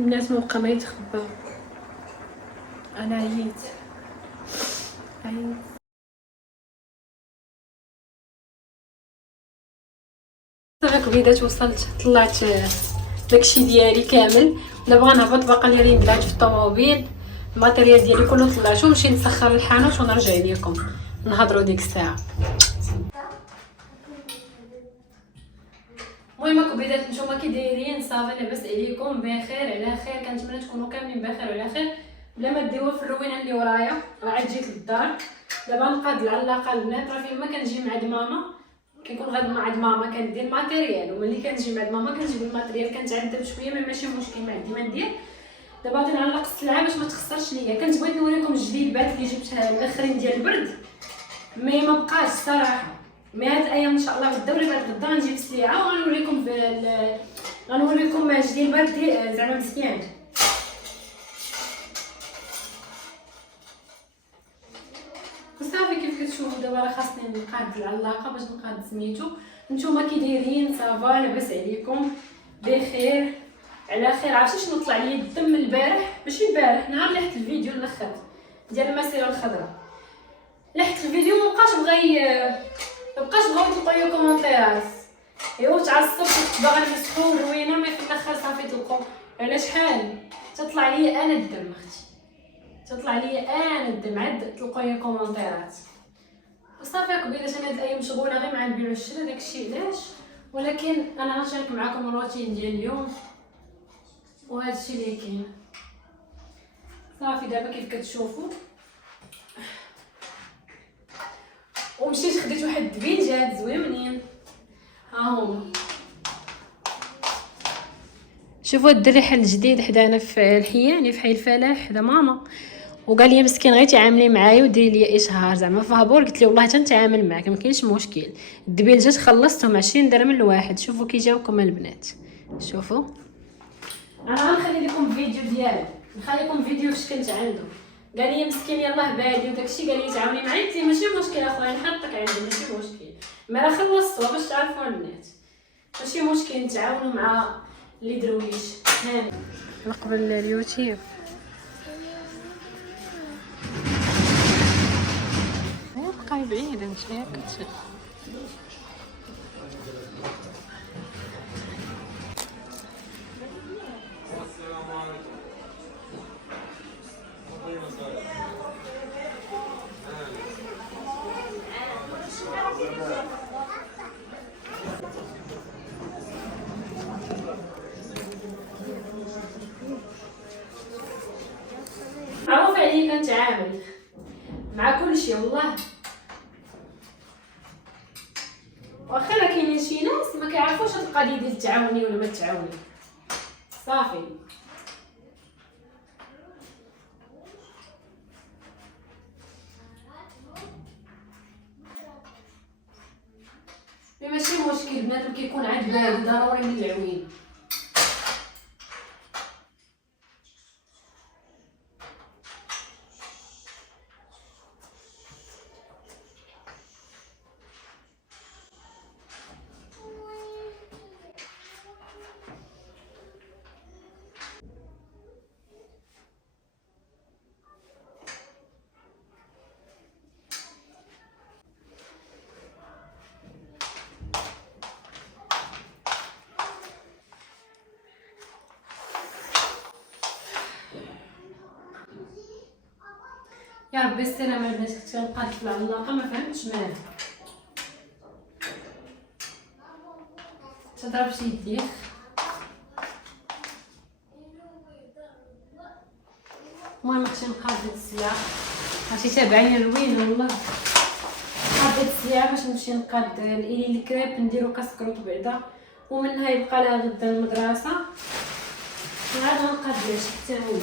الناس موقع ما يتخبى. انا عييت. صافي بديت وصلت طلعت داكشي ديالي كامل. دابا غنهبط باقا لي ندلعت في الطوموبيل. الماتيريال ديالي كله طلعته ونمشي نسخر الحانوت ونرجع لكم نهضروا ديك الساعه. المهم كبيدات نتوما كي دايرين؟ صافي لاباس عليكم؟ بخير على خير؟ كنتمنى تكونوا كاملين بخير وعلى خير. بلا ما ديوها في الروينه اللي ورايا. راه عاد جيت للدار دابا نقاد العلاقه البنات. راه فيما كنجي مع ماما كنكون غاد مع ماما كندير ماتيريال، وملي كنجي مع ماما كنجيب الماتيريال كنتعذب شويه مي ماشي مشكل، ما عندي ما ندير. دابا غادي نعلق السلعه باش ما تخسرش ليا. كنت بغيت نوريكم الجليبات اللي جبتها الاخرين ديال البرد مي ما بقاش الصراحه. مي هاد الايام ان شاء الله بالدوري بعد غدا غنجيب سلعه وغنوريكم غنوريكم جليبات زعما مزيان. وصافي كيف كتشوفوا دابا راه خاصني نقاد العلاقه باش نقاد سميتو. نتوما كي دايرين؟ صافا لاباس عليكم؟ بخير على خير. عرفتي شنو طلع لي الدم البارح؟ ماشي البارح، نهار اللي حط الفيديو الاخر ديال المسيره الخضراء. لحت الفيديو مبقاش بغاو يطلقوا لي كومونتيرات. ايوا تعصبت باغا نمسحو الروينه مي في الاخر صافي طلقوا. على شحال تطلع لي انا الدم اختي، تطلع لي انا الدم عاد طلقوا لي كومونتيرات. وصافي كبيرات انا هاد الايام مشغوله غير مع البيع والشراء داكشي علاش. ولكن انا غنشارك معكم الروتين ديال اليوم وهادشي اللي كاين. صافي دابا كيف كتشوفوا ومشيت خديت واحد الدبينجات زوينين ها هما. شوفوا هاد الريحه الجديد حدانا في الحياني في حي الفلاح حدا ماما، وقال لي مسكين غير تعاملي معايا وديري لي اشهار زعما فابور. قلت له والله تنتعامل معاك ما كاينش مشكل. الدبينجات خلصتهم 20 درهم الواحد. شوفوا كي جاوكم البنات. شوفوا انا غنخلي لكم فيديو ديالو، نخليكم فيديو فاش كنت عنده. قال لي مسكين يلاه بادي وداكشي. قال لي تعاوني معايا. قلت له ماشي مشكل اخويا نحطك عندي ماشي مشكل. ما راه خلصتوها باش تعرفوا البنات ماشي مشكل نتعاونوا مع اللي درويش. هاني نقبل اليوتيوب بقاي بعيد انت ياك معروف عليا كنتعامل مع كل شيء والله. واخا راه كاينين شي ناس ما كيعرفوش هاد القضيه ديال تعاوني ولا ما تعاوني. صافي ماشي مشكل. بنادم كيكون عاد بارد ضروري من العوين. يا ربي السلامه البنات. كنت كنقاد في العلاقه ما فهمتش مالها تضرب شي يديك. المهم خصني نقاد هاد السلعه. عرفتي تابعيني الروينه والله. نقاد هاد السلعه باش نمشي نقاد الإلي الكريب نديرو كاسكروط بعدا، ومنها يبقى لها غدا المدرسه وعاد غنقاد ليش حتى هو.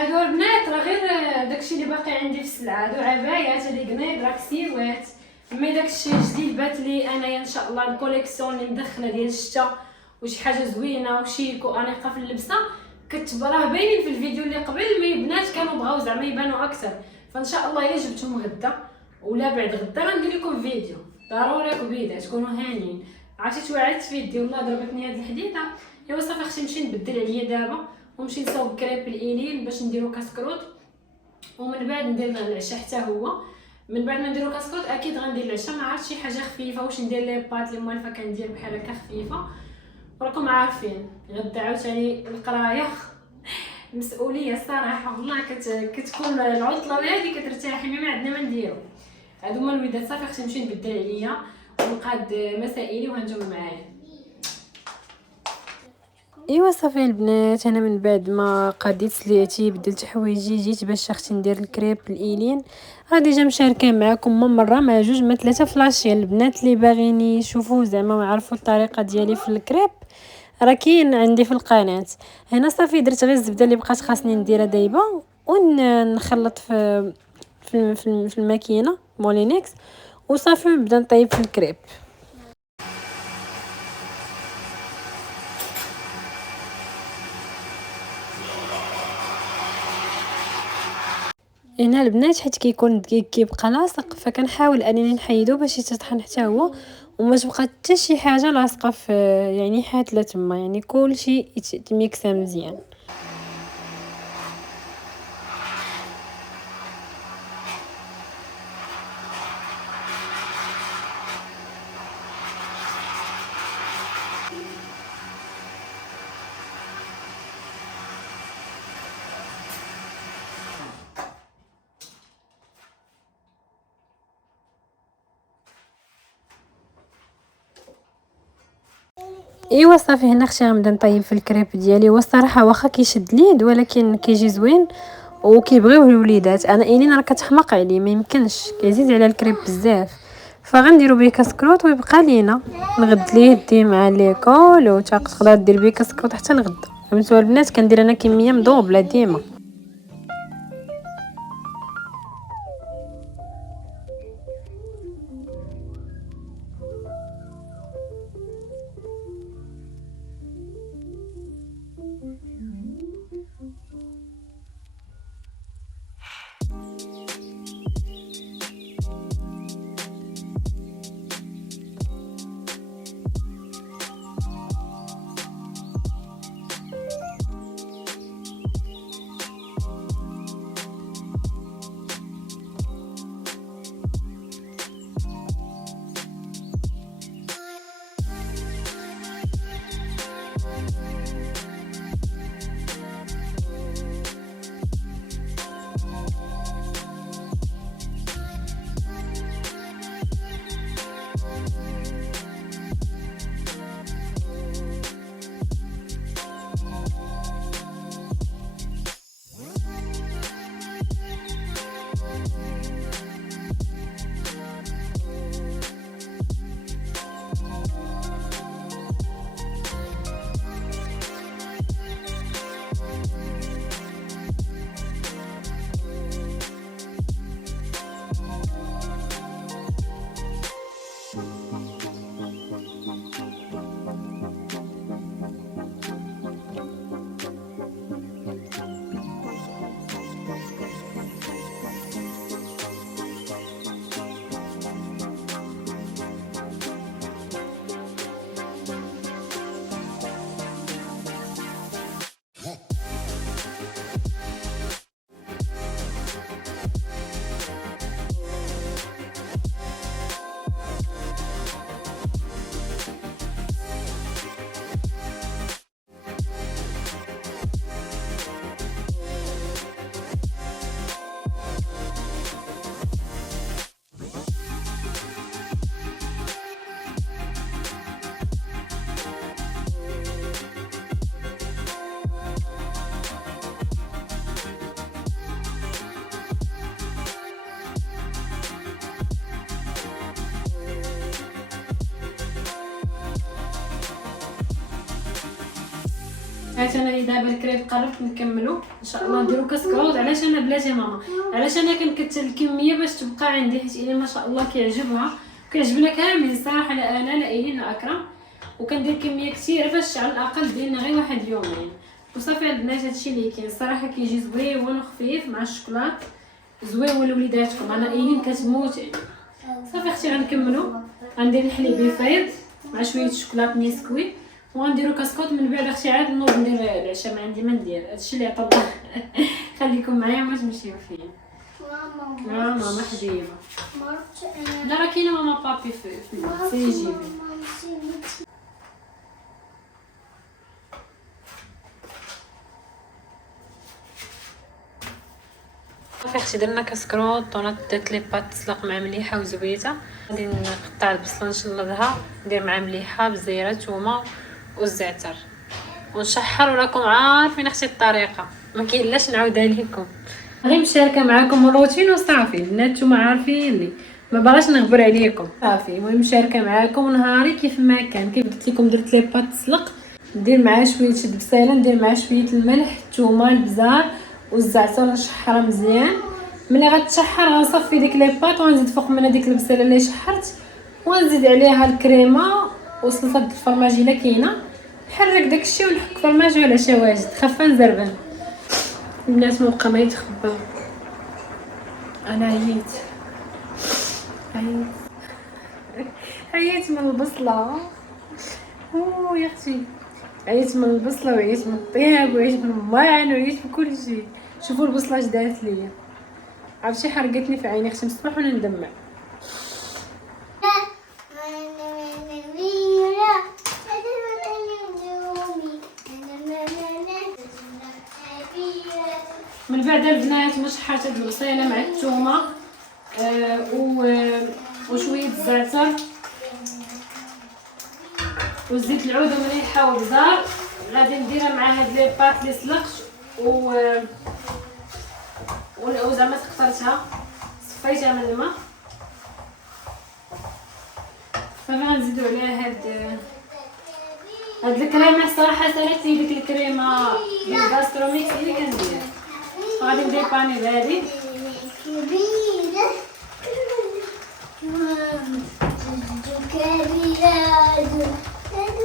هادو البنات راه غير داكشي اللي باقي عندي في السلعه. هادو عبايات هادي قنيض راه كسيوات. مي داكشي جديد بات لي انايا ان شاء الله الكوليكسيون اللي مدخنه ديال الشتا وشي حاجه زوينه وشيك وانيقه في اللبسه. كتبراه باينين في الفيديو اللي قبل، مي البنات كانوا بغاو زعما يبانوا اكثر. فان شاء الله الا جبتهم غدا ولا بعد غدا غندير لكم فيديو ضروري كبيده تكونوا هانيين. عرفتي توعدت في يدي والله ضربتني هاد الحديده. ايوا صافي خصني نمشي نبدل عليا دابا ونمشي نصاوب كريب الايلين باش نديرو كاسكروط، ومن بعد ندير العشاء حتى هو. من بعد ما نديرو كاسكروط اكيد غندير العشاء. ما عرفتش شي حاجه خفيفه، واش ندير لي بات اللي موالفه كندير بحال هكا خفيفه. راكم عارفين غدا عاوتاني القرايه مسؤوليه الصراحه والله. كتكون العطله هذه كترتاحي ما عندنا ما نديرو. هادو هما الوليدات صافي خصني نمشي نبدل عليا ونقاد مسائلي وهانتوما معايا. ايوا صافي البنات، انا من بعد ما قضيت سليتي بدلت حوايجي جيت باش اختي ندير الكريب الايلين. غادي جا مشاركه معكم مره مع جوج ما ثلاثه فلاشي. البنات اللي باغيين يشوفوا زعما ويعرفوا الطريقه ديالي في الكريب راه كاين عندي في القناه. هنا صافي درت غير الزبده اللي بقات خاصني نديرها دايبه ونخلط في الماكينه مولينكس وصافي نبدا نطيب في الكريب. هنا البنات حيت كيكون الدقيق كيبقى لاصق فكنحاول انني نحيدو باش يتطحن حتى هو وما تبقى حتى شي حاجه لاصقه في يعني حاتله تما، يعني كلشي يتميكسا مزيان. ايوا صافي هنا اختي غنبدا نطيب في الكريب ديالي. والصراحه واخا كيشد اليد ولكن كيجي زوين وكيبغيوه الوليدات. انا ايلين راه كتحماق عليه ما يمكنش كيزيد على الكريب بزاف، فغنديرو بيه كاسكروط ويبقى لينا نغد ليه يديه مع ليكول وتقدر دير بيه كاسكروط حتى الغدا. فهمتوا البنات كندير انا كميه مضوبله ديما. هات انا دابا الكريب قربت نكملو ان شاء الله. نديرو كسكروط. علاش انا بلاتي ماما؟ علاش انا كنكتر الكميه باش تبقى عندي، حيت الا ما شاء الله كيعجبها كيعجبنا كاملين الصراحه. انا ايلين اكرم وكندير كميه كثيره باش على الاقل ديالنا غير واحد يومين وصافي. البنات هادشي اللي كاين الصراحه، كيجي زويون وخفيف مع الشوكولات، زويون لوليداتكم. انا ايلين كتموت يعني. صافي اختي غنكملو. غندير الحليب بيض مع شويه الشوكولات نيسكوي وغنديرو كاسكوط. من بعد اختي عاد نوض ندير العشاء، ما عندي ما ندير. هادشي اللي عطا الله. خليكم معايا ما تمشيو فيا. ماما حبيبه. لا راه كاينه ماما بابي في سيجيبي. صافي اختي درنا كسكروط ونطيت لي بات تسلق مع مليحه وزويته. غادي نقطع البصله نشلضها، ندير مع مليحه بالزيره ثومه والزعتر ونشحر. وراكم عارفين اختي الطريقه، ما كاينلاش نعاودها لكم. غير مشاركه معكم الروتين وصافي. البنات نتوما عارفين لي ما باغاش نغبر عليكم صافي. المهم مشاركه معكم نهاري كيف ما كان. كيف قلت لكم درت لي بات تسلق، ندير معاه شويه شد بصيله، ندير معاه شويه الملح الثومه البزار والزعتر نشحرها مزيان. ملي غتشحر غنصفي ديك لي بات ونزيد فوق منها ديك البصيله اللي شحرت ونزيد عليها الكريمه وصلصه الفرماج الا كاينه. نحرك داكشي ونحك فرماج ولا شواجد خفه نزربن. الناس مابقى ما يتخباو. انا عييت من البصله. يا اختي عييت من البصله وعييت من الطياب وعييت من الماعن وعييت من كل شيء. شوفوا البصله اش دارت ليا، عرفتي حرقتني في عيني. اختي مصباح وانا ندمع. من بعد البنات مشحرت هاد البصيله مع الثومه وشويه الزعتر وزيت العود ومليحه وبزار. غادي نديرها مع هاد لي بات اللي سلقت وزعما سقطرتها صفيتها من الماء. صافي غنزيدو عليها هاد الكريمه. الصراحه سالت لي ديك الكريمه الغاستروميكس اللي كندير. غادي ندير باني بهادي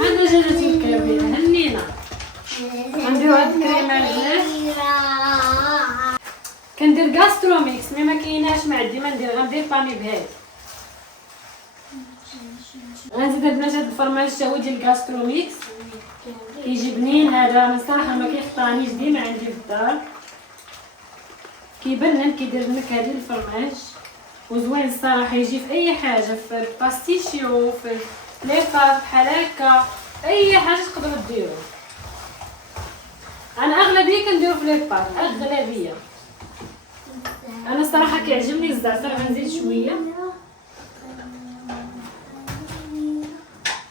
هذا جاجتي الكبيره هنينا. غنديرو هاد الكريمه البنات. كندير غاستروميكس مي ما كايناش ما عندي ما ندير. غندير باني بهادي. غنزيد البنات هاد الفرماج حتى هو ديال غاستروميكس كيجي بنين. هذا انا صراحه ما كيخطانيش، ديما عندي في الدار. كيبنن كيدير النكهه ديال الفرماج وزوين الصراحه. يجي في اي حاجه، في الباستيشيو، في ليفا بحال هكا، اي حاجه تقدروا ديروه. انا اغلبيه كنديرو في ليبات اغلبيه. انا الصراحه كيعجبني الزعتر. غنزيد شويه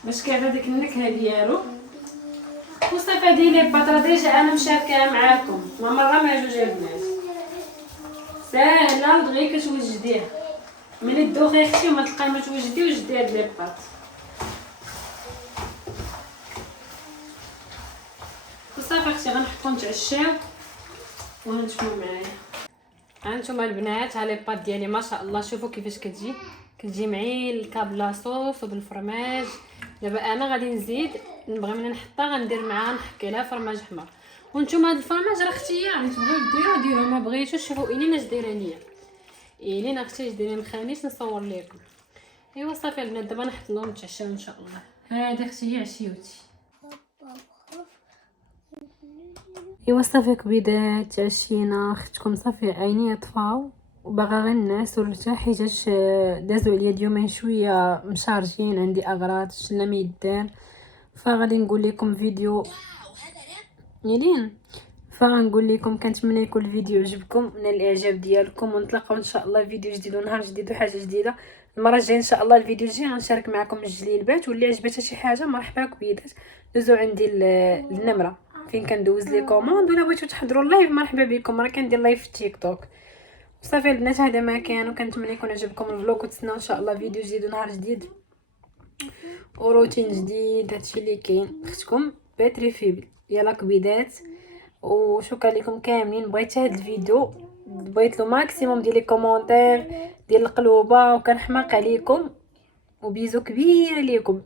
باش كيعطي ديك النكهه ديالو وصافي. هادي لي بات راه ديجا انا مشاركه معاكم ما مره ما جوج البنات. ساهله ودغيا كتوجديها. ملي تدوخي اختي وما تلقاي ما توجدي وجدي هاد لي بات. وصافي اختي غنحطو نتعشاو وغنشوفو معايا. هانتوما البنات ها لي بات ديالي ما شاء الله. شوفوا كيفاش كتجي معيلكه بلا صوص وبالفرماج. دابا انا غادي نزيد نبغي ملي نحطها غندير معاها نحكي لها فرماج حمر. وانتوما هاد الفرماج راه اختياري، تبغيو ديروه ما بغيتوش. شوفوا ايلين اش دايره ليا. ايلين اختي اش دايره مخانيش نصور لكم. ايوا صافي البنات دابا نحط لهم نتعشاو ان شاء الله. هذه اختي هي عشيوتي. ايوا صافي كبيدات تعشينا. اختكم صافي عيني طفاو وباغا غير نعس ونرتاح حيتاش دازو عليا اليومين شويه مشارجين. عندي اغراض شلا ما يدار. فغادي نقول لكم فيديو يلين. فغنقول لكم كنتمنى يكون الفيديو عجبكم من الاعجاب ديالكم. ونتلاقاو ان شاء الله فيديو جديد ونهار جديد وحاجه جديده. المره الجايه ان شاء الله الفيديو الجاي غنشارك معكم الجليلبات. واللي عجبتها شي حاجه مرحبا كبيدات دوزو عندي النمره فين كندوز لي كوموند. ولا بغيتو تحضروا اللايف مرحبا بكم، راه كندير لايف في تيك توك. صافي البنات هذا ما كان. وكنتمنى يكون عجبكم الفلوق وتسناو ان شاء الله فيديو جديد ونهار جديد وروتين جديد. هادشي اللي كاين. اختكم باتري فيبل. يلا كبيدات. وشكرا لكم كاملين. بغيت هذا الفيديو بغيت له ماكسيموم ديال لي كومونتير ديال القلوبه، وكنحماق عليكم، وبيزو كبير ليكم.